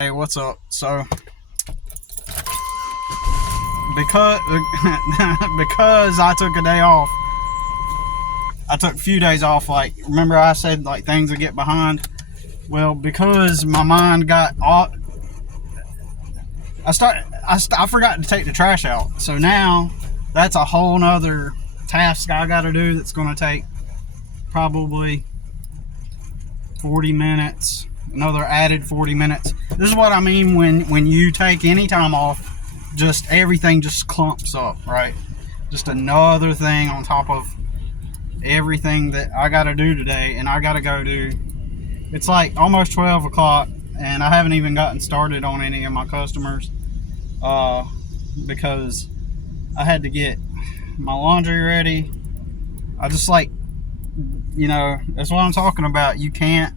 Hey, what's up? So, because because I took a day off, I took a few days off. Like, remember I said like things would get behind. Well, because my mind got off, I forgot to take the trash out. So now that's a whole nother task I got to do. That's going to take probably 40 minutes. Another added 40 minutes. This is what I mean when you take any time off, just everything just clumps up, right? Just another thing on top of everything that I got to do today, and I got to go do. It's like almost 12 o'clock, and I haven't even gotten started on any of my customers because I had to get my laundry ready. I just that's what I'm talking about. You can't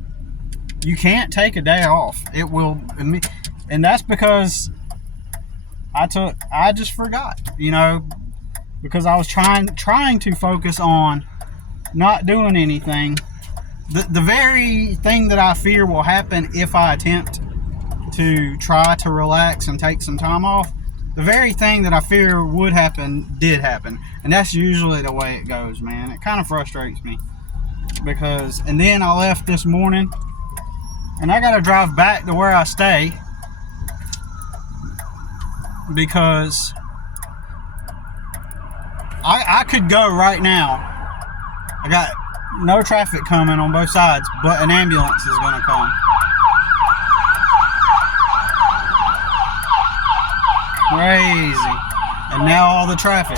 take a day off. It will, and that's because I just forgot, because I was trying to focus on not doing anything. The very thing that I fear will happen if I attempt to try to relax and take some time off, the very thing that I fear would happen did happen. And that's usually the way it goes, man. It kind of frustrates me and then I left this morning and I got to drive back to where I stay because I could go right now. I got no traffic coming on both sides, but an ambulance is going to come. Crazy. And now all the traffic.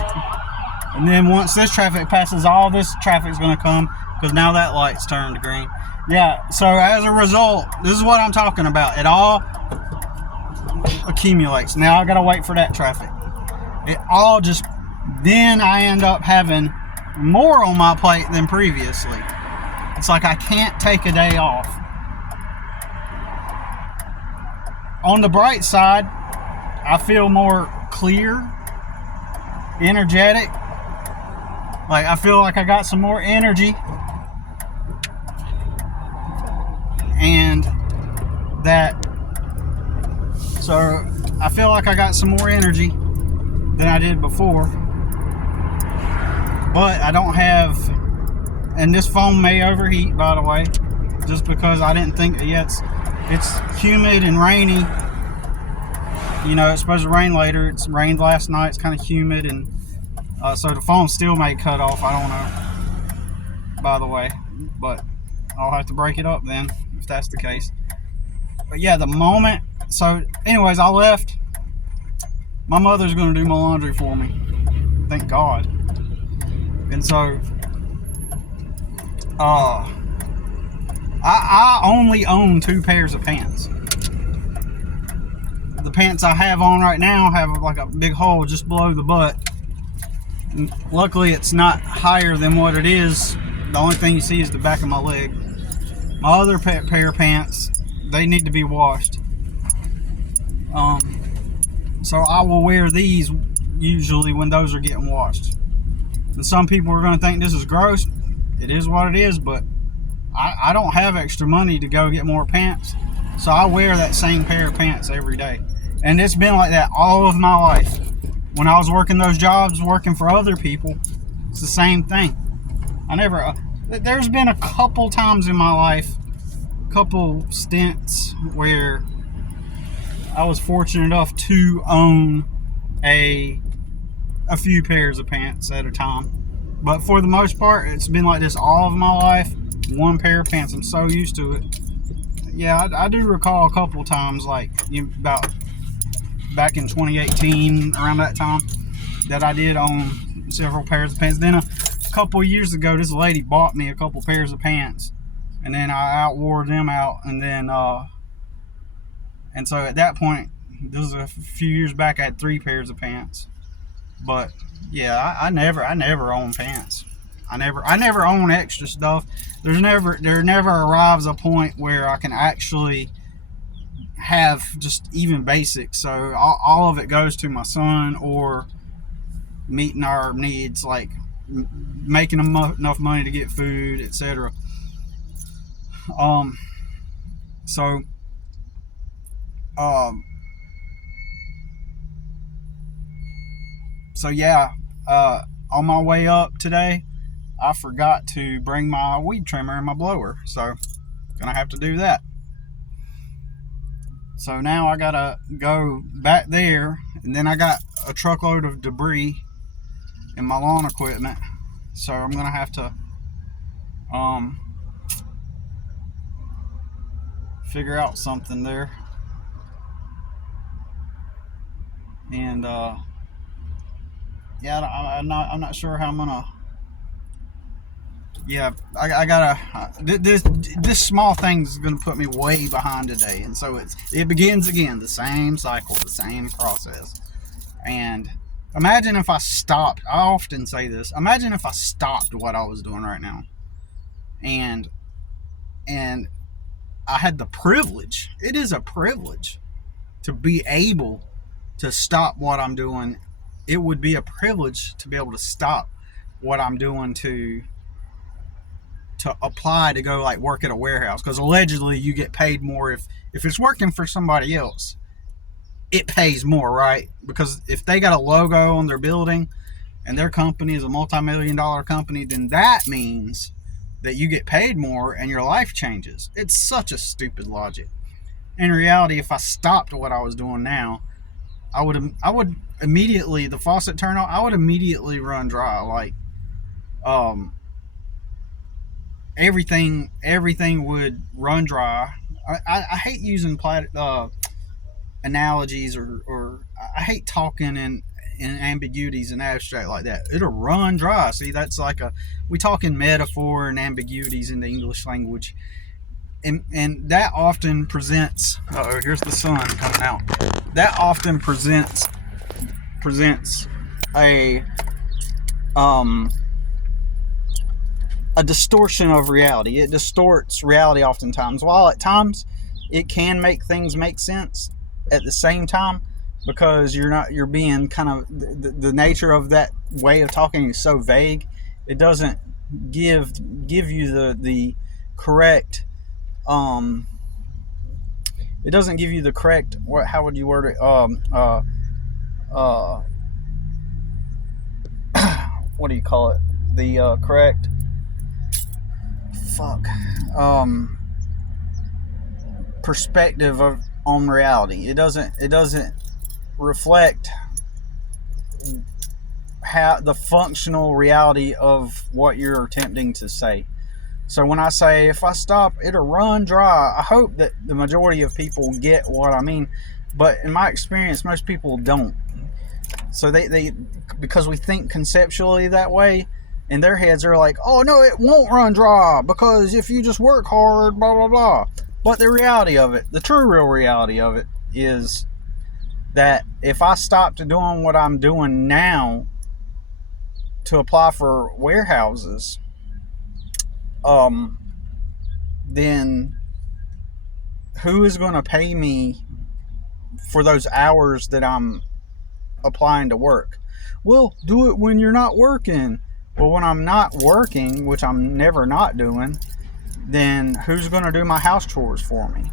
And then once this traffic passes, all this traffic's going to come because now that light's turned green. Yeah, so as a result, this is what I'm talking about. It all accumulates. Now I gotta wait for that traffic. Then I end up having more on my plate than previously. It's like I can't take a day off. On the bright side, I feel more clear, energetic. Like I feel like I got some more energy. And so I feel like I got some more energy than I did before, but I don't have, and this phone may overheat, by the way, just because I didn't think, it's humid and rainy, it's supposed to rain later. It's rained last night. It's kind of humid, and so the phone still may cut off. I don't know, by the way, but I'll have to break it up then if that's the case. But yeah, so anyways, I left. My mother's going to do my laundry for me, thank God. And so I only own 2 pairs of pants. The pants I have on right now have like a big hole just below the butt. And luckily it's not higher than what it is. The only thing you see is the back of my leg. My other pair of pants, they need to be washed. So I will wear these usually when those are getting washed. And some people are going to think this is gross. It is what it is, but I don't have extra money to go get more pants. So I wear that same pair of pants every day. And it's been like that all of my life. When I was working those jobs, working for other people, it's the same thing. There's been a couple times in my life, couple stints where I was fortunate enough to own a few pairs of pants at a time. But for the most part, it's been like this all of my life. 1 pair of pants. I'm so used to it. Yeah, I do recall a couple times, like about back in 2018, around that time, that I did own several pairs of pants. Then a couple years ago, this lady bought me a couple pairs of pants, and then I outwore them out, and then and so at that point, this was a few years back, I had 3 pairs of pants. But yeah, I never own pants. I never own extra stuff. There never arrives a point where I can actually have just even basics. So all of it goes to my son or meeting our needs, like making enough money to get food, etc. So Um, so yeah, on my way up today, I forgot to bring my weed trimmer and my blower, so gonna have to do that. So now I gotta go back there, and then I got a truckload of debris in my lawn equipment, so I'm gonna have to um, figure out something there. And yeah, I'm not sure how I'm gonna. Yeah, I gotta. This small thing's gonna put me way behind today, and so it begins again, the same cycle, the same process. And imagine if I stopped. I often say this. Imagine if I stopped what I was doing right now, and and I had the privilege. It is a privilege to be able to stop what I'm doing. It would be a privilege to be able to stop what I'm doing to apply to go like work at a warehouse, because allegedly you get paid more if it's working for somebody else. It pays more, right? Because if they got a logo on their building and their company is a multi-million-dollar company, then that means that you get paid more and your life changes. It's such a stupid logic. In reality, if I stopped what I was doing now, I would immediately, the faucet turn on, I would immediately run dry. Like everything would run dry. I hate using analogies, or I hate talking in ambiguities and abstract like that. It'll run dry. See, that's like we talk in metaphor and ambiguities in the English language, and that often presents. Oh, here's the sun coming out. That often presents a distortion of reality. It distorts reality oftentimes. While at times it can make things make sense, at the same time, because you're being kind of the nature of that way of talking is so vague, it doesn't give you the correct it doesn't give you the correct, how would you word it, what do you call it, the correct perspective on reality. It doesn't reflect how the functional reality of what you're attempting to say. So when I say if I stop, it'll run dry, I hope that the majority of people get what I mean. But in my experience, most people don't. So they because we think conceptually that way, in their heads they're like, oh no, it won't run dry because if you just work hard, blah blah blah. But the reality of it, the true real reality of it, is that if I stopped doing what I'm doing now to apply for warehouses, then who is going to pay me for those hours that I'm applying to work? Well, do it when you're not working. Well, when I'm not working, which I'm never not doing, then who's going to do my house chores for me?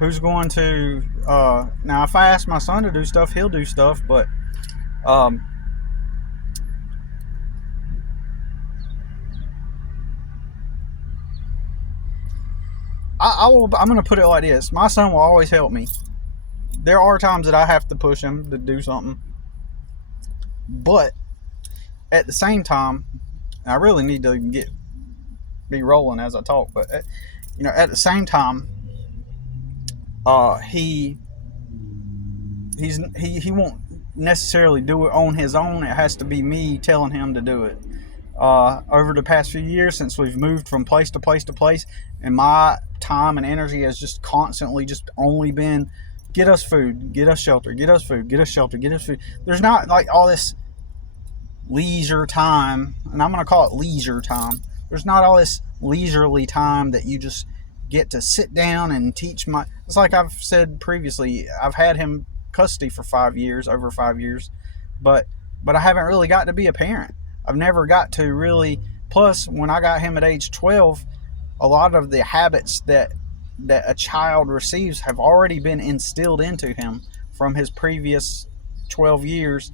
Who's going to now if I ask my son to do stuff, he'll do stuff, but I'm going to put it like this. My son will always help me. There are times that I have to push him to do something, but at the same time, I really need to be rolling as I talk, but at the same time, he won't necessarily do it on his own. It has to be me telling him to do it. Over the past few years, since we've moved from place to place to place, and my time and energy has just constantly just only been get us food, get us shelter, get us food, get us shelter, get us food. There's not like all this leisure time, and I'm going to call it leisure time. There's not all this leisurely time that you just get to sit down and teach it's like I've said previously, I've had him custody for over 5 years, but I haven't really got to be a parent. I've never got to really, plus when I got him at age 12, a lot of the habits that that a child receives have already been instilled into him from his previous 12 years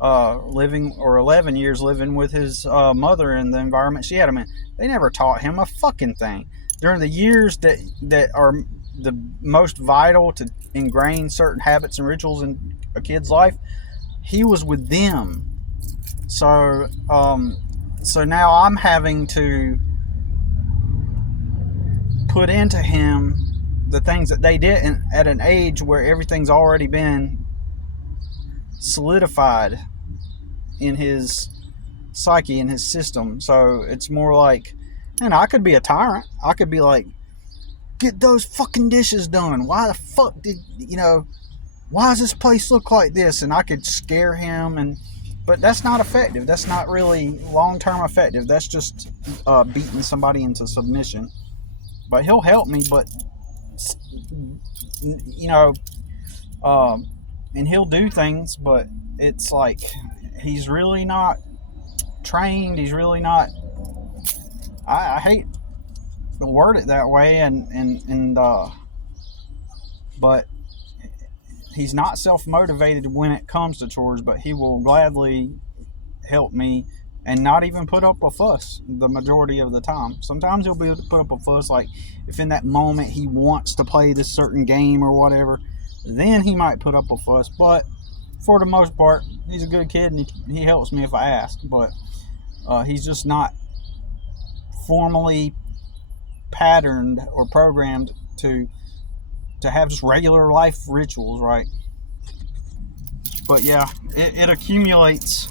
living, or 11 years living with his mother in the environment she had him in. They never taught him a fucking thing. During the years that are the most vital to ingrain certain habits and rituals in a kid's life, he was with them. So now I'm having to put into him the things that they didn't at an age where everything's already been solidified in his psyche, in his system. So it's more like, and I could be a tyrant. I could be like, get those fucking dishes done. Why the fuck why does this place look like this? And I could scare him, but that's not effective. That's not really long-term effective. That's just beating somebody into submission. But he'll help me, but and he'll do things, but it's like he's really not trained. He's really not. I hate to word it that way, but he's not self-motivated when it comes to chores, but he will gladly help me and not even put up a fuss the majority of the time. Sometimes he'll be able to put up a fuss, like if in that moment he wants to play this certain game or whatever, then he might put up a fuss. But for the most part, he's a good kid, and he helps me if I ask. But he's just not formally patterned or programmed to have just regular life rituals, right? But yeah, it accumulates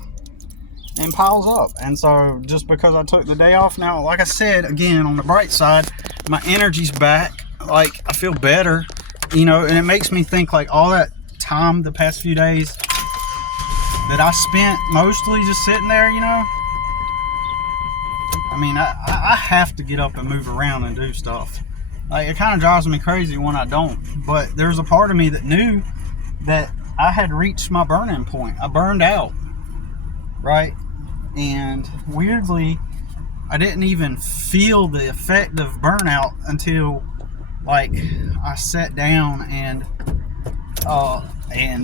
and piles up. And so just because I took the day off now, like I said, again, on the bright side, my energy's back. Like, I feel better, and it makes me think, like, all that time the past few days that I spent mostly just sitting there, I mean, I have to get up and move around and do stuff. Like, it kind of drives me crazy when I don't. But there's a part of me that knew that I had reached my burning point. I burned out, right? And weirdly, I didn't even feel the effect of burnout until, like, I sat down and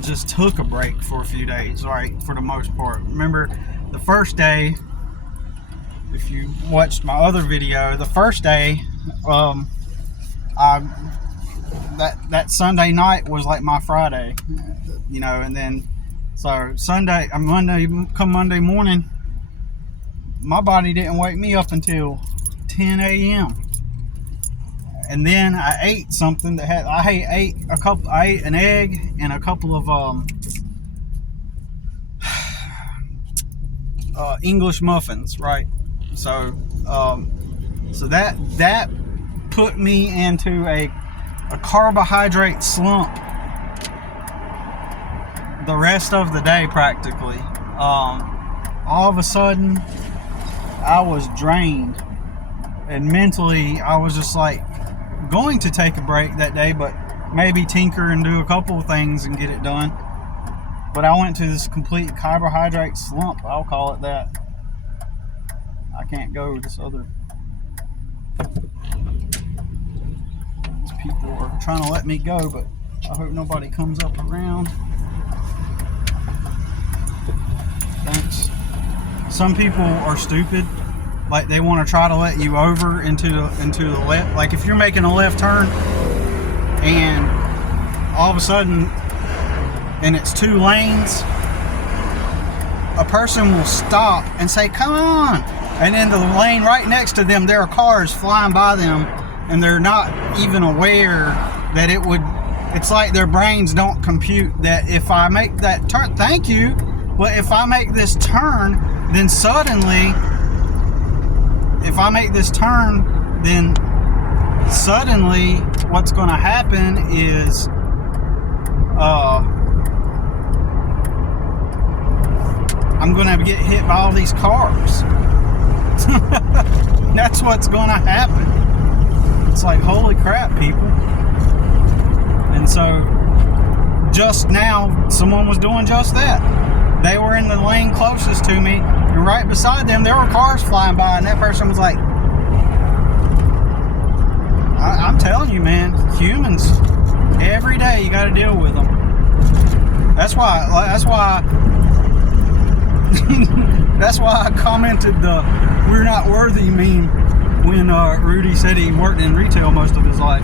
just took a break for a few days, right? For the most part. Remember, the first day, if you watched my other video, the first day, that Sunday night was like my Friday, and then so Monday morning, my body didn't wake me up until 10 a.m. And then I ate something that had I ate an egg and a couple of English muffins, right? So that put me into a carbohydrate slump the rest of the day, practically. All of a sudden, I was drained, and mentally I was just like going to take a break that day, but maybe tinker and do a couple of things and get it done. But I went to this complete carbohydrate slump, I'll call it that. I can't go this other. These people are trying to let me go, but I hope nobody comes up around. Thanks. Some people are stupid. Like, they want to try to let you over into the left. Like, if you're making a left turn and all of a sudden, and it's two lanes, a person will stop and say, "Come on!" And in the lane right next to them, there are cars flying by them, and they're not even aware that it would. It's like their brains don't compute that if I make that turn, thank you, but if I make this turn, then suddenly. If I make this turn, then suddenly what's going to happen is I'm going to get hit by all these cars. That's what's going to happen. It's like, holy crap, people. And so just now, someone was doing just that. They were in the lane closest to me, and right beside them, there were cars flying by, and that person was like, I'm telling you, man, humans, every day you got to deal with them. That's why that's why I commented the "we're not worthy" meme when Rudy said he worked in retail most of his life.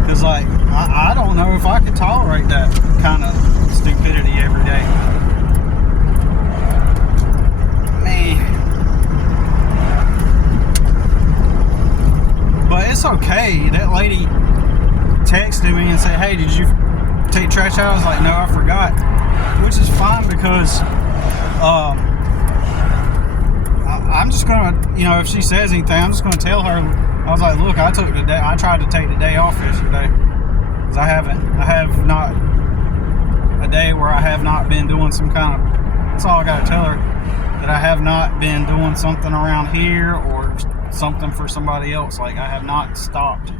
Because, like, I don't know if I could tolerate that kind of stupidity every day. Man. But it's okay. That lady texted me and said, "Hey, did you take trash out?" I was like, "No, I forgot." Which is fine because I'm just gonna, if she says anything, I'm just gonna tell her. I was like, "Look, I tried to take the day off yesterday because I have not a day where I have not been doing some kind of." That's all I gotta tell her, that I have not been doing something around here or something for somebody else. Like, I have not stopped.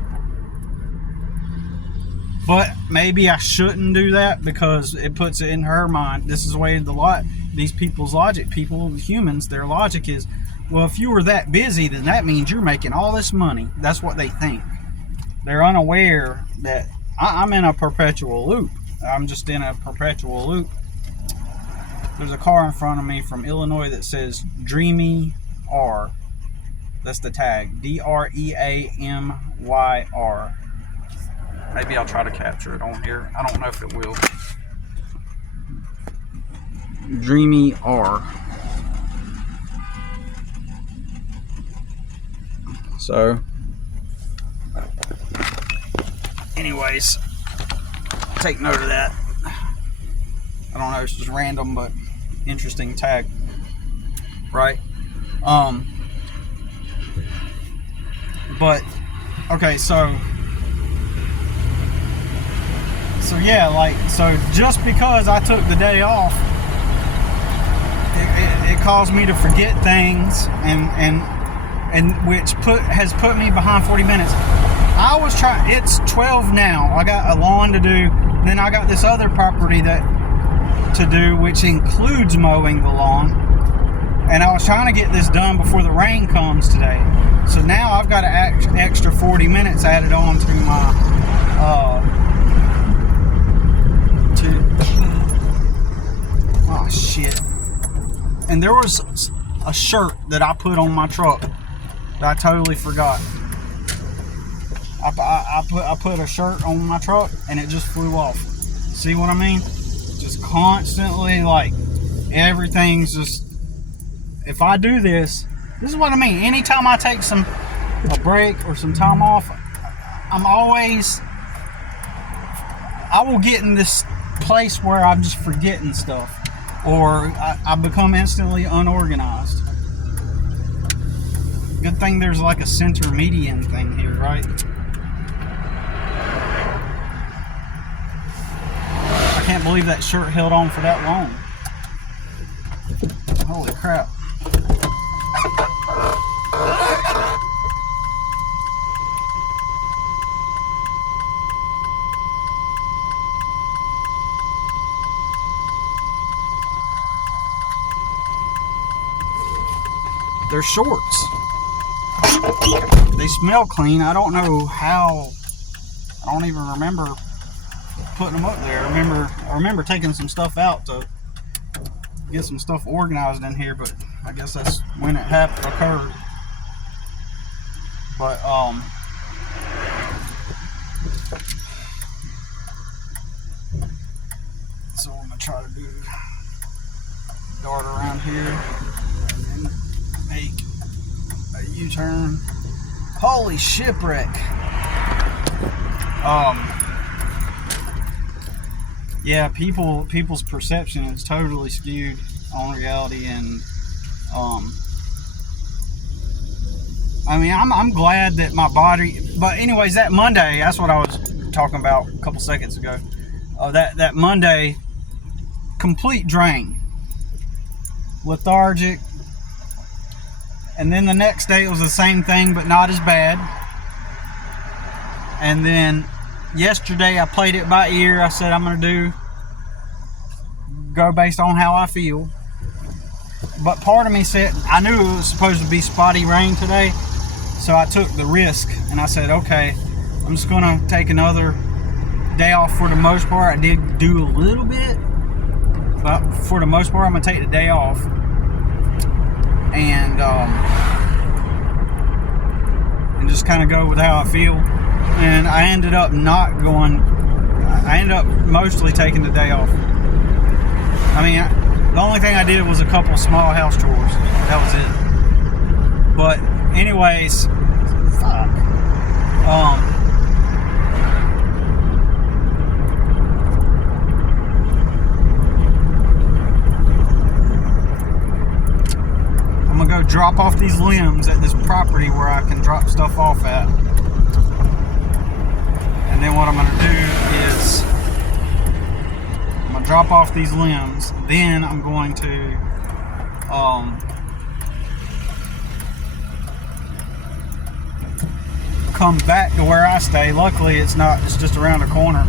But maybe I shouldn't do that because it puts it in her mind. This is the way these people's logic, humans, their logic is, well, if you were that busy, then that means you're making all this money. That's what they think. They're unaware that I'm in a perpetual loop. I'm just in a perpetual loop. There's a car in front of me from Illinois that says Dreamy R. That's the tag. DREAMYR. Maybe I'll try to capture it on here. I don't know if it will. Dreamy R. So, anyways, take note of that. I don't know, it's just random, but interesting tag, right? But okay, so yeah, like, so just because I took the day off, it caused me to forget things, and which has put me behind 40 minutes. I was trying. It's 12 now. I got a lawn to do. Then I got this other property to do, which includes mowing the lawn. And I was trying to get this done before the rain comes today. So now I've got an extra 40 minutes added on to my oh shit. And there was a shirt that I put on my truck that I totally forgot. I put a shirt on my truck and it just flew off. See what I mean? Just constantly, like, everything's just, if I do this is what I mean. Anytime I take a break or some time off, I will get in this place where I'm just forgetting stuff, or I become instantly unorganized. Good thing there's like a center median thing here, right? I can't believe that shirt held on for that long. Holy crap. They're shorts. They smell clean. I don't know how. I don't even remember putting them up there. I remember taking some stuff out to get some stuff organized in here, but I guess that's when it occurred. But so I'm gonna try to dart around here and then make a U-turn. Holy shipwreck. Yeah, people's perception is totally skewed on reality, and I mean, I'm glad that my body. But anyways, that Monday, that's what I was talking about a couple seconds ago. That Monday, complete drain, lethargic, and then the next day it was the same thing, but not as bad. And then yesterday I played it by ear. I said I'm gonna go based on how I feel. But part of me said, I knew it was supposed to be spotty rain today, so I took the risk and I said, okay, I'm just gonna take another day off for the most part. I did do a little bit, but for the most part, I'm gonna take the day off, and just kind of go with how I feel. And I ended up not going. I ended up mostly taking the day off. I mean, the only thing I did was a couple small house chores. That was it. But anyways, fuck. I'm gonna go drop off these limbs at this property where I can drop stuff off at. And then what I'm gonna do is I'm gonna drop off these limbs. Then I'm going to come back to where I stay. Luckily it's just around the corner.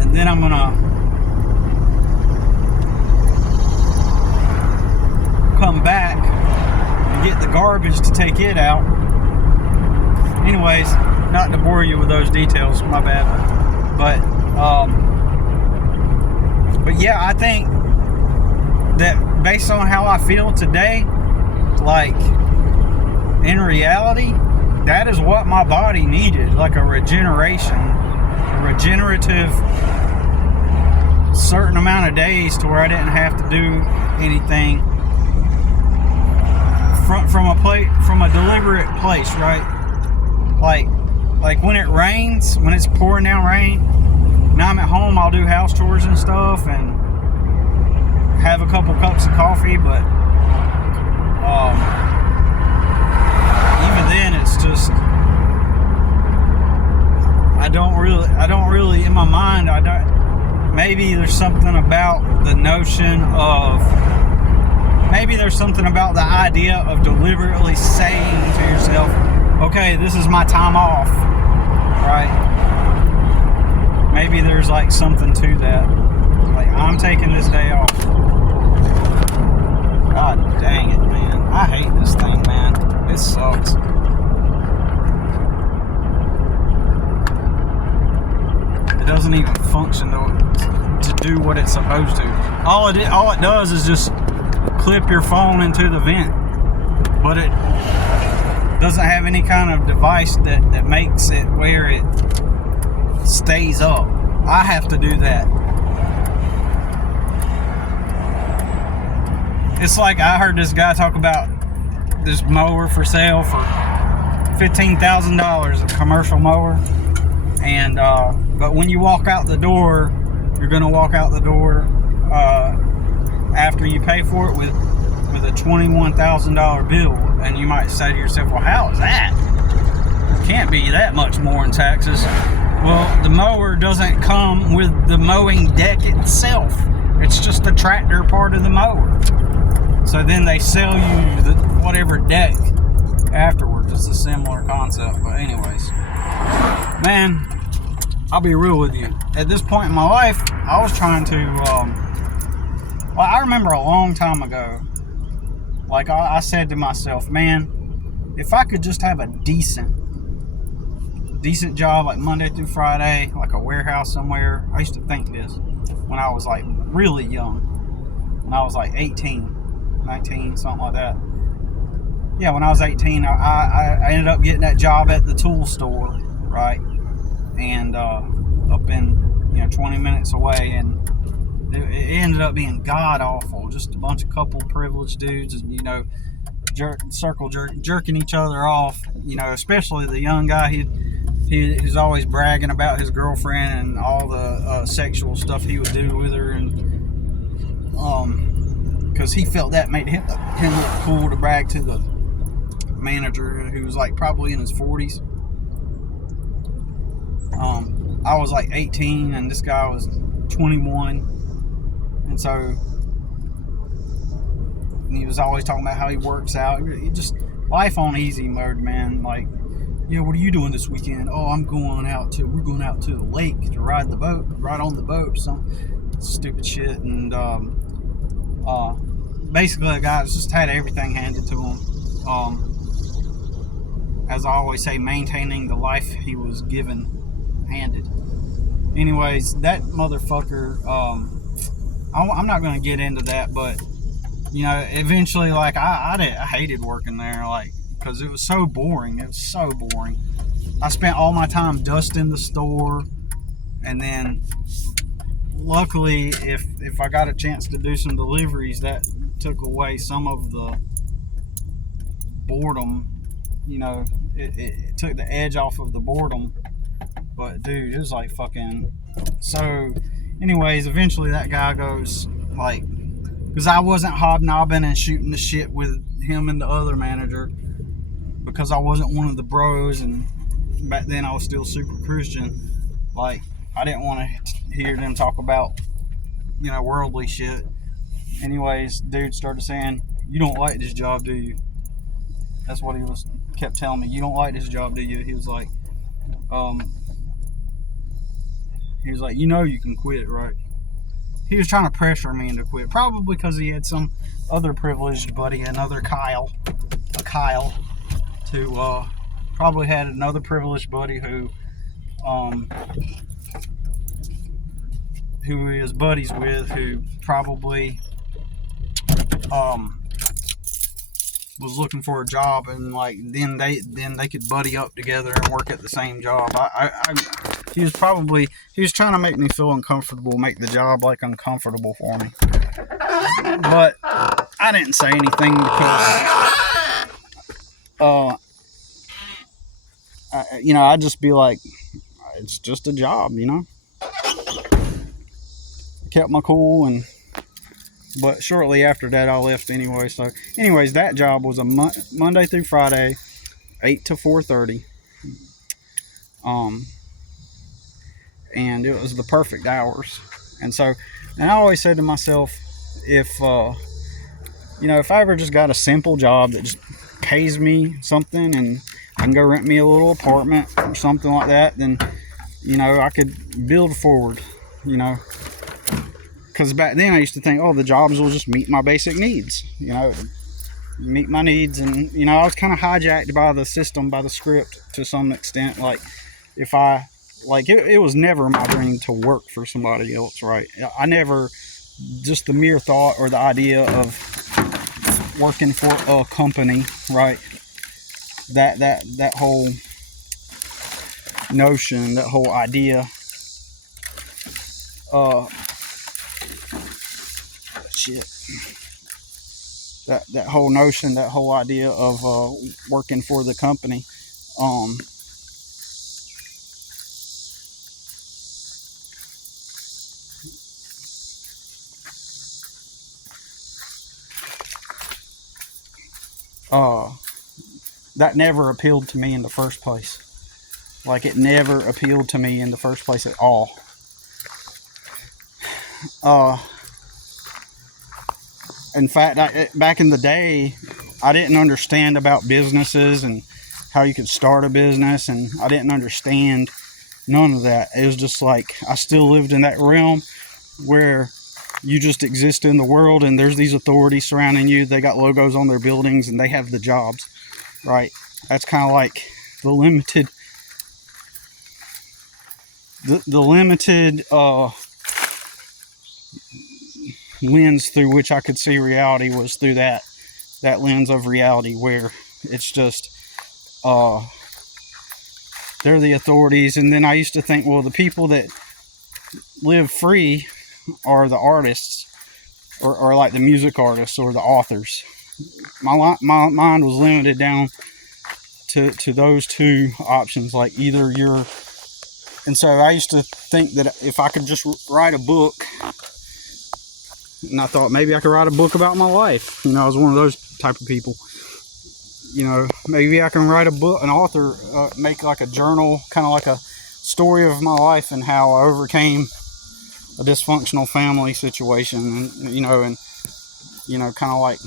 And then I'm gonna come back and get the garbage to take it out. Anyways, not to bore you with those details, my bad. But yeah, I think that based on how I feel today, like in reality, that is what my body needed, like a regenerative certain amount of days to where I didn't have to do anything from a deliberate place, right? Like when it rains, when it's pouring down rain, now I'm at home, I'll do house chores and stuff and have a couple cups of coffee, but even then it's just I don't really in my mind, maybe there's something about the notion of, maybe there's something about the idea of deliberately saying to yourself, okay, this is my time off, right? Maybe there's like something to that. Like, I'm taking this day off. God dang it, man. I hate this thing, man. It sucks. It doesn't even function to do what it's supposed to. All it does is just clip your phone into the vent, but it doesn't have any kind of device that makes it where it stays up. I have to do that. It's like I heard this guy talk about this mower for sale for $15,000, a commercial mower, and but when you walk out the door, you're gonna walk out the door after you pay for it with a $21,000 bill, and you might say to yourself, well, how is that? It can't be that much more in taxes. Well, the mower doesn't come with the mowing deck itself. It's just the tractor part of the mower. So then they sell you the whatever deck afterwards. It's a similar concept. But anyways, man, I'll be real with you. At this point in my life, I was trying to, well, I remember a long time ago, like I said to myself, man, if I could just have a decent job, like Monday through Friday, like a warehouse somewhere. I used to think this when I was like really young, when I was like 18, 19, something like that. Yeah, when I was 18, I ended up getting that job at the tool store, right? And up in, 20 minutes away, and it ended up being god awful. Just a bunch of couple privileged dudes, and jerking each other off. Especially the young guy. He's always bragging about his girlfriend and all the sexual stuff he would do with her, and because he felt that made him look cool to brag to the manager, who was like probably in his 40s. I was like 18 and this guy was 21, and so he was always talking about how he works out. He just life on easy mode, man. Like, yeah, what are you doing this weekend? Oh, we're going out to the lake to ride on the boat, some stupid shit. And basically the guy just had everything handed to him. As I always say, maintaining the life he was handed. Anyways, that motherfucker, I'm not going to get into that, but, eventually, like, I hated working there, like, because it was so boring. It was so boring. I spent all my time dusting the store, and then luckily, if I got a chance to do some deliveries, that took away some of the boredom. It took the edge off of the boredom. But dude, it was like fucking. So, anyways, eventually that guy goes, like, because I wasn't hobnobbing and shooting the shit with him and the other manager, because I wasn't one of the bros, and back then I was still super Christian. Like, I didn't want to hear them talk about, worldly shit. Anyways, dude started saying, "You don't like this job, do you?" That's what he kept telling me. "You don't like this job, do you?" He was like, "You can quit, right?" He was trying to pressure me into quit, probably because he had some other privileged buddy, another Kyle, to probably had another privileged buddy who he was buddies with, who probably was looking for a job, and like then they could buddy up together and work at the same job. He was trying to make me feel uncomfortable, make the job like uncomfortable for me. But I didn't say anything because I'd just be like, it's just a job, Kept my cool, but shortly after that I left anyway. So anyways, that job was a Monday through Friday, 8 to 4:30. And it was the perfect hours. And I always said to myself, if if I ever just got a simple job that just pays me something and I can go rent me a little apartment or something like that, then I could build forward, because back then I used to think, the jobs will just meet my basic needs, meet my needs. And I was kind of hijacked by the system, by the script to some extent. Like, if I it was never my dream to work for somebody else, right? I never, just the mere thought or the idea of working for a company, right? That whole notion, that whole idea, that whole notion, that whole idea of working for the company, that never appealed to me in the first place. Like, it never appealed to me in the first place at all. In fact, back in the day, I didn't understand about businesses and how you could start a business, and I didn't understand none of that. It was just like, I still lived in that realm where you just exist in the world, and there's these authorities surrounding you. They got logos on their buildings, and they have the jobs, right? That's kind of like the limited lens through which I could see reality, was through that lens of reality, where it's just they're the authorities. And then I used to think, well, the people that live free are the artists, or like the music artists or the authors. My mind was limited down to those two options. Like, either you're, and so I used to think that if I could just write a book, and I thought maybe I could write a book about my life. I was one of those type of people. Maybe I can write a book, an author, make like a journal, kind of like a story of my life and how I overcame a dysfunctional family situation, and kind of like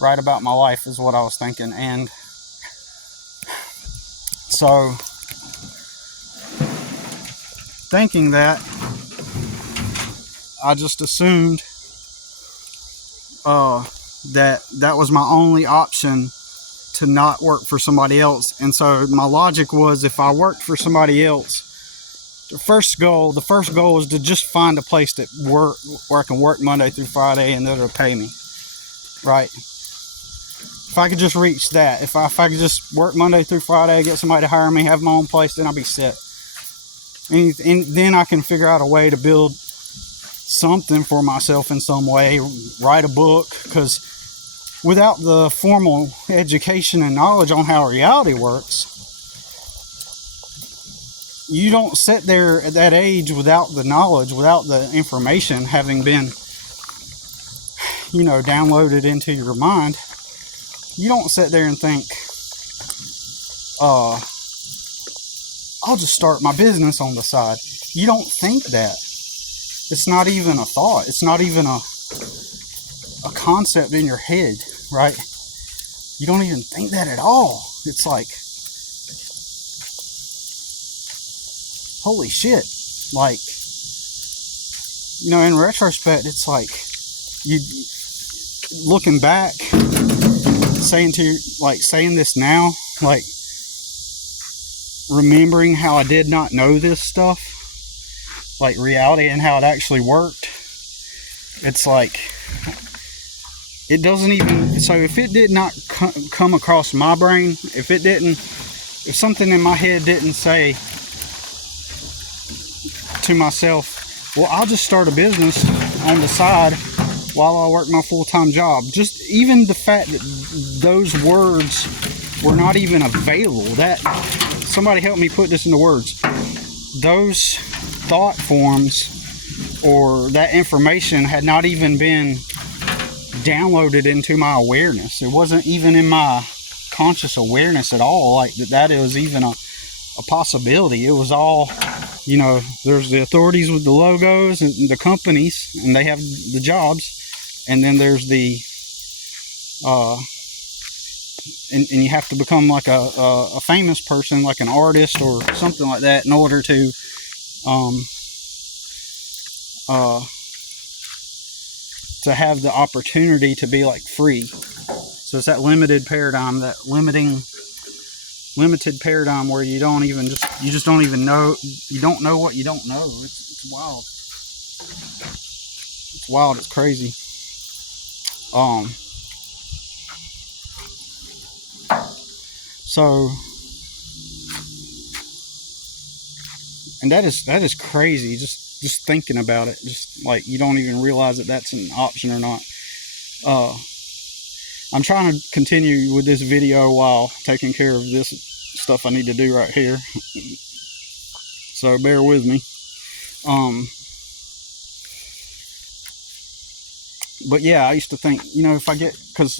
write about my life is what I was thinking. And so, thinking that, I just assumed that was my only option to not work for somebody else. And so my logic was, if I worked for somebody else, the first goal is to just find a place that where I can work Monday through Friday and that'll pay me, right? If I could just reach that, if I could just work Monday through Friday, get somebody to hire me, have my own place, then I'll be set. And then I can figure out a way to build something for myself in some way, write a book, because without the formal education and knowledge on how reality works, you don't sit there at that age without the knowledge, without the information having been, downloaded into your mind. You don't sit there and think, I'll just start my business on the side. You don't think that. It's not even a thought. It's not even a concept in your head, right? You don't even think that at all. It's like, holy shit. Like, in retrospect, it's like, you looking back, saying this now, like, remembering how I did not know this stuff, like reality and how it actually worked. It's like, it doesn't even, so if it did not come across my brain, if something in my head didn't say to myself, well, I'll just start a business on the side while I work my full-time job. Just even the fact that those words were not even available, that somebody help me put this into words. Those thought forms or that information had not even been downloaded into my awareness. It wasn't even in my conscious awareness at all, like that it was even a possibility. It was all, there's the authorities with the logos and the companies, and they have the jobs, and then there's the and you have to become like a famous person, like an artist or something like that, in order to have the opportunity to be like free. So it's that limited paradigm, that limited paradigm where you just don't even know, you don't know what you don't know. It's wild. It's wild, it's crazy. So, and that is crazy, just thinking about it. Just like, you don't even realize that that's an option or not. I'm trying to continue with this video while taking care of this stuff I need to do right here. So bear with me. But yeah, I used to think, if I get, because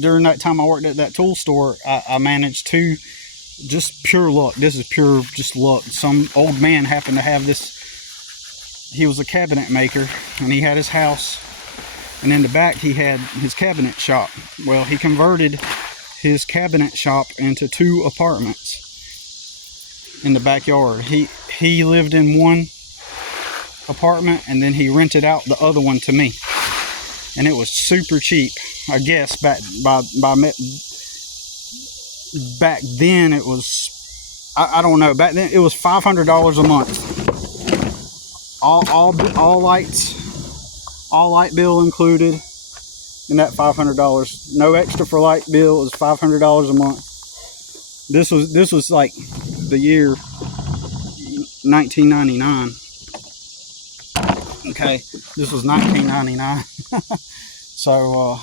during that time I worked at that tool store, I managed to, just pure luck. This is pure just luck. Some old man happened to have this. He was a cabinet maker, and he had his house, and in the back he had his cabinet shop. Well, he converted his cabinet shop into 2 apartments in the backyard. He lived in one apartment, and then he rented out the other one to me. And it was super cheap, I guess. Back then it was, I don't know. Back then it was $500 a month. All lights, all light bill included in that $500. No extra for light bill. It was $500 a month. This was like the year 1999. Okay, this was 1999. So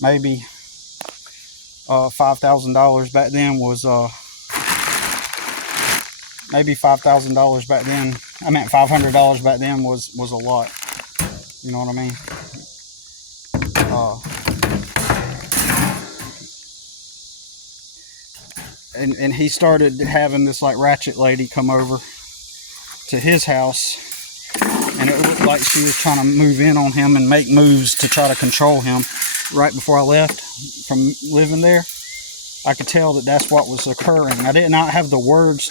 maybe $5,000 back then was maybe $5,000 back then. I meant $500 back then was a lot. You know what I mean? And he started having this like ratchet lady come over to his house, and it looked like she was trying to move in on him and make moves to try to control him. Right before I left from living there, I could tell that that's what was occurring. I did not have the words,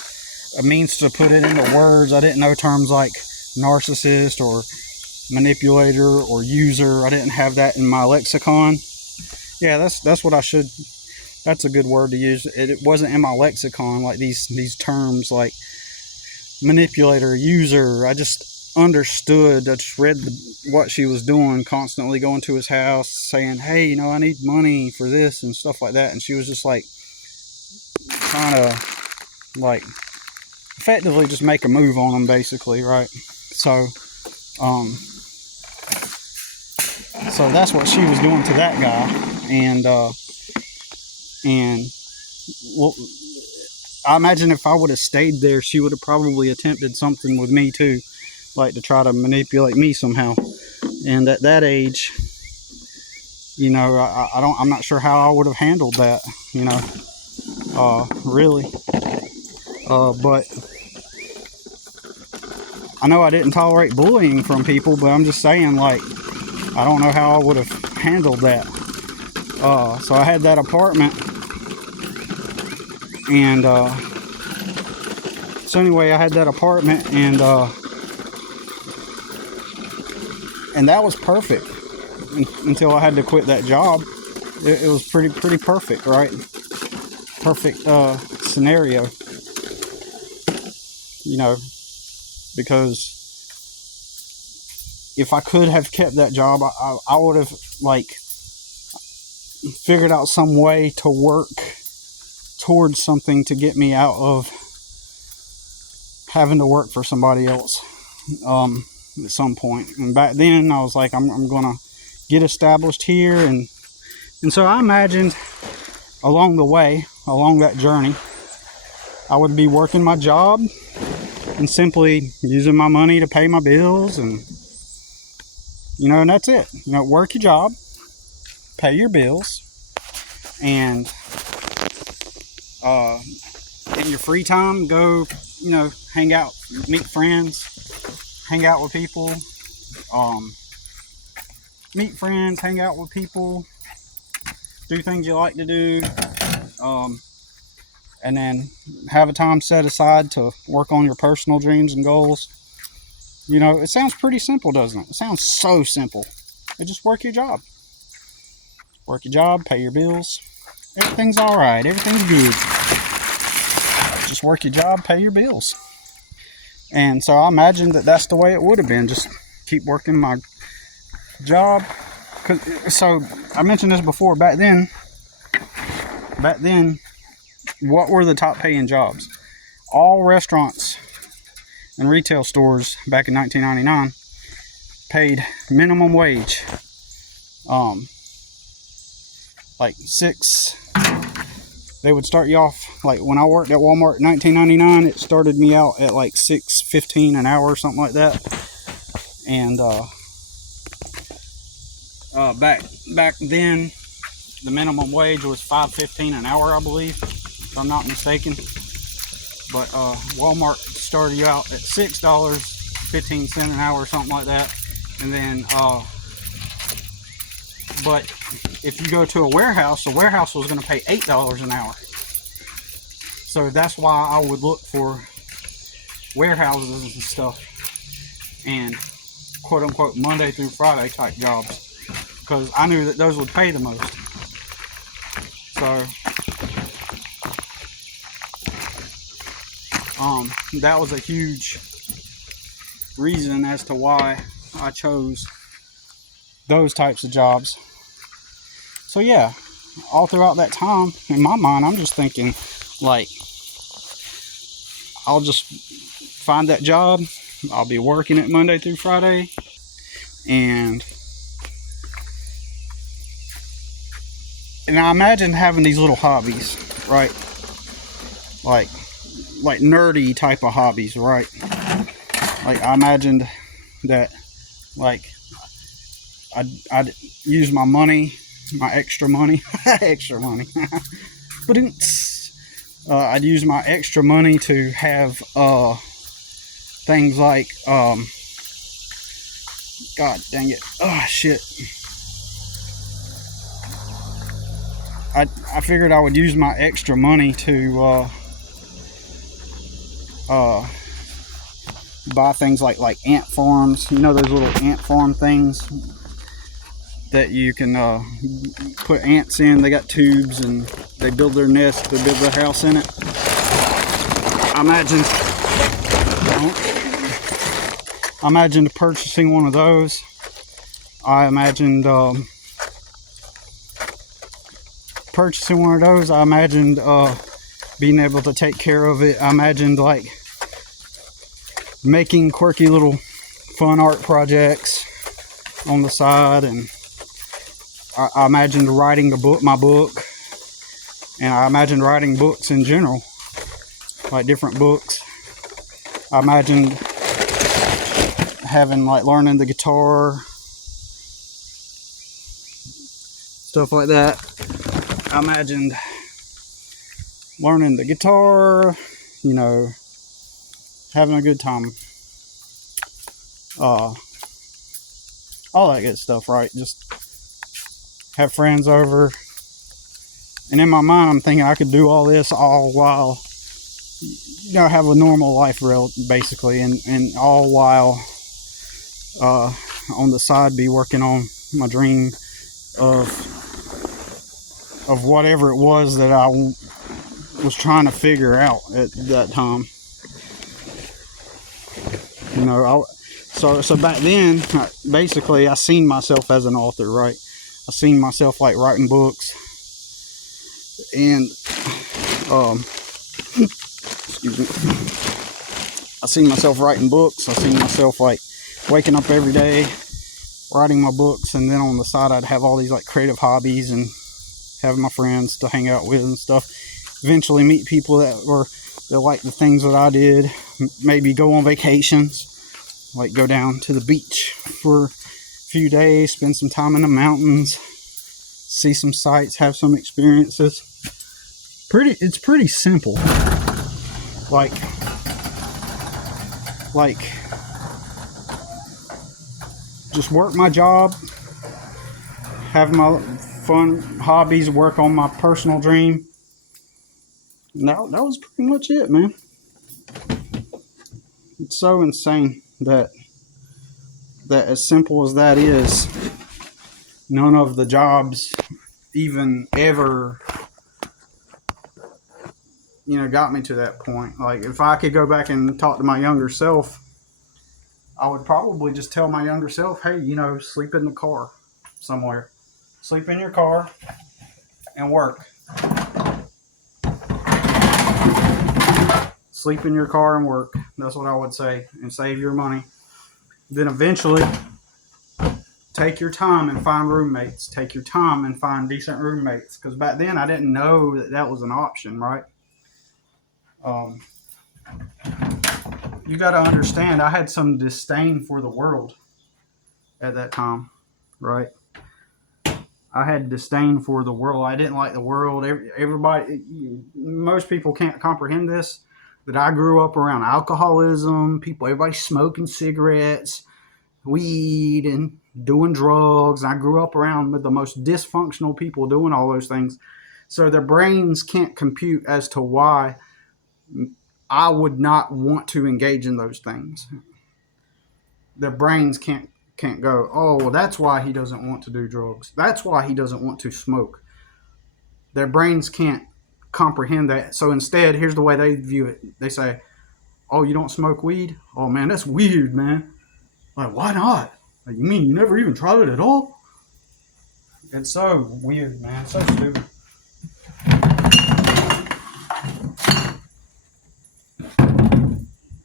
a means to put it into words. I didn't know terms like narcissist or manipulator or user. I didn't have that in my lexicon. Yeah, that's what I should. That's a good word to use. It wasn't in my lexicon, like these terms like manipulator, user. I just understood. I just read what she was doing, constantly going to his house, saying, "Hey, you know, I need money for this and stuff like that." And she was just like trying to like effectively just make a move on him, basically, right? So, so that's what she was doing to that guy, and well, I imagine if I would have stayed there, she would have probably attempted something with me too, like to try to manipulate me somehow. And at that age, you know, I'm not sure how I would have handled that, you know, really. But I know I didn't tolerate bullying from people, but I'm just saying, like, I don't know how I would have handled that. So I had that apartment, and so anyway, I had that apartment, and that was perfect until I had to quit that job. It was pretty perfect, right? Perfect scenario, you know, because if I could have kept that job, I would have like figured out some way to work towards something to get me out of having to work for somebody else at some point. And back then I was like, I'm gonna get established here, and so I imagined along the way, along that journey, I would be working my job and simply using my money to pay my bills, and you know, and that's it. You know, work your job, pay your bills, and in your free time, go, you know, hang out, meet friends, hang out with people, meet friends, hang out with people, do things you like to do, and then have a time set aside to work on your personal dreams and goals. You know, it sounds pretty simple, doesn't it? It sounds so simple. But just work your job. Work your job, pay your bills. Everything's all right. Everything's good. Just work your job, pay your bills. And so I imagined that that's the way it would have been. Just keep working my job. So I mentioned this before. Back then, what were the top paying jobs? All restaurants and retail stores back in 1999 paid minimum wage. Like they would start you off, like when I worked at Walmart in 1999, it started me out at like $6.15 an hour or something like that. And back then the minimum wage was $5.15 an hour, I believe, if I'm not mistaken. But Walmart started you out at $6.15 an hour or something like that. And then but if you go to a warehouse, the warehouse was going to pay $8 an hour. So that's why I would look for warehouses and stuff, and quote unquote Monday through Friday type jobs, because I knew that those would pay the most. So that was a huge reason as to why I chose those types of jobs. So yeah, all throughout that time, in my mind, I'm just thinking, like, I'll just find that job, I'll be working it Monday through Friday, and I imagine having these little hobbies, right? Like nerdy type of hobbies, right? Like I imagined that, like, I'd use my money, my extra money, but I'd use my extra money to have things like God dang it, shit. I figured I would use my extra money to buy things like ant farms. You know those little ant farm things that you can put ants in. They got tubes and they build their nest, they build their house in it. I imagined purchasing one of those. I imagined being able to take care of it. I imagined like making quirky little fun art projects on the side, and I imagined writing my book, and I imagined writing books in general, like different books. I imagined having like learning the guitar, stuff like that. I imagined learning the guitar, you know, having a good time, all that good stuff, right? Just have friends over, and in my mind I'm thinking I could do all this all while, you know, have a normal life basically, and all while on the side be working on my dream of whatever it was that I was trying to figure out at that time. You know, so back then, basically, I seen myself as an author, right? I seen myself like writing books, and excuse me. I seen myself writing books. I seen myself like waking up every day, writing my books, and then on the side I'd have all these like creative hobbies and have my friends to hang out with and stuff. Eventually meet people that like the things that I did. Maybe go on vacations, like go down to the beach for a few days, spend some time in the mountains, see some sights, have some experiences. It's pretty simple. Like just work my job, have my fun hobbies, work on my personal dream. That was pretty much it, man. It's so insane that as simple as that is, none of the jobs even ever, you know, got me to that point. Like, if I could go back and talk to my younger self, I would probably just tell my younger self, hey, you know, sleep in the car somewhere. Sleep in your car and work. Sleep in your car and work. That's what I would say, and save your money. Then eventually, take your time and find roommates. Take your time and find decent roommates. Because back then, I didn't know that was an option, right? You got to understand, I had some disdain for the world at that time, right? I had disdain for the world. I didn't like the world. Most people can't comprehend this, that I grew up around alcoholism, everybody smoking cigarettes, weed, and doing drugs. I grew up around the most dysfunctional people doing all those things. So their brains can't compute as to why I would not want to engage in those things. Their brains can't go, oh, well, that's why he doesn't want to do drugs. That's why he doesn't want to smoke. Their brains can't comprehend that. So instead, here's the way they view it. They say, oh, you don't smoke weed? Oh, man, that's weird, man. Like, why not? Like, you mean you never even tried it at all? It's so weird, man. It's so stupid.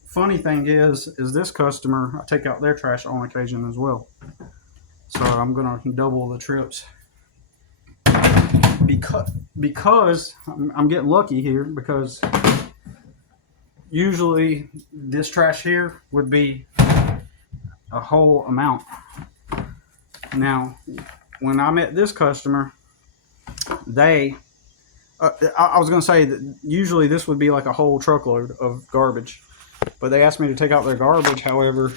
Funny thing is this customer, I take out their trash on occasion as well. So I'm going to double the trips. Because I'm getting lucky here, because usually this trash here would be a whole amount. Now, when I met this customer, I was going to say that usually this would be like a whole truckload of garbage, but they asked me to take out their garbage. However,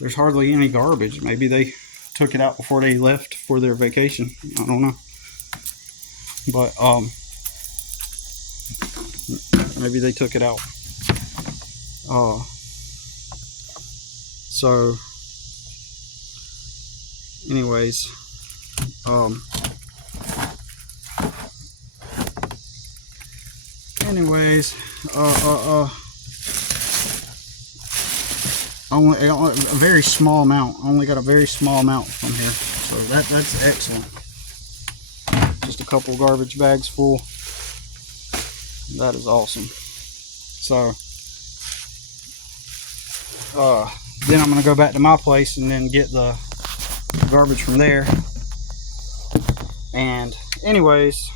there's hardly any garbage. Maybe they took it out before they left for their vacation. I don't know. But maybe they took it out. So anyways, Anyways, I only a very small amount. I only got a very small amount from here, so that's excellent. Just a couple garbage bags full. That is awesome. So, then I'm gonna go back to my place and then get the garbage from there. And anyways,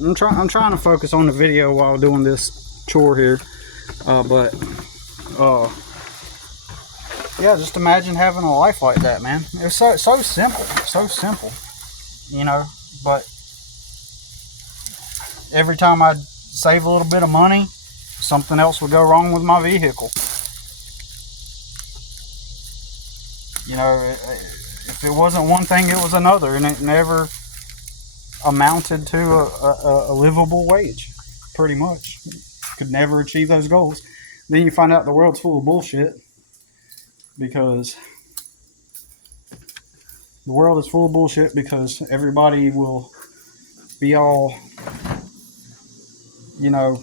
I'm trying to focus on the video while doing this chore here, yeah, just imagine having a life like that, man. It's so simple, you know. But every time I'd save a little bit of money, something else would go wrong with my vehicle. You know, if it wasn't one thing, it was another, and it never amounted to a livable wage, pretty much. Could never achieve those goals. Then you find out the world's full of bullshit, because the world is full of bullshit because everybody will be all, you know,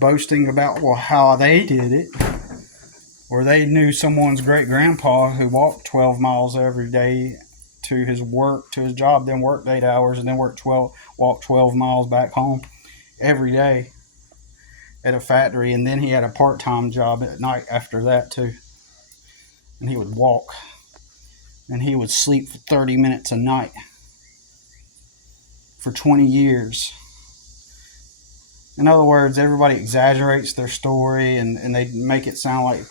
boasting about, well, how they did it, or they knew someone's great grandpa who walked 12 miles every day to his work, to his job, then worked 8 hours, and then walked 12 miles back home every day at a factory. And then he had a part-time job at night after that too, and he would walk, and he would sleep for 30 minutes a night for 20 years. In other words, everybody exaggerates their story, and they make it sound like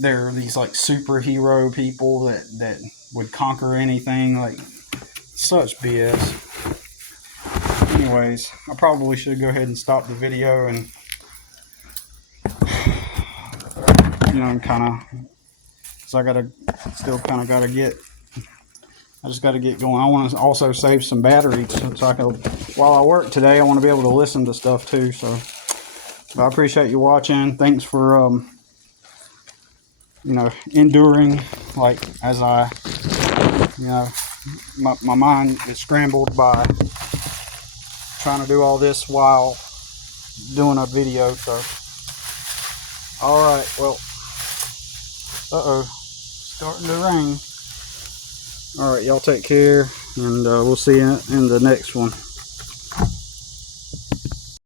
they're these like superhero people that would conquer anything. Like, such BS. Anyways, I probably should go ahead and stop the video and, you know, kind of, because I just gotta get going. I want to also save some batteries, so I can, while I work today, I want to be able to listen to stuff too. So I appreciate you watching. Thanks for you know, enduring, like, as I, you know, my mind is scrambled by trying to do all this while doing a video. So, all right, well, starting to rain. All right, y'all take care, and we'll see you in the next one.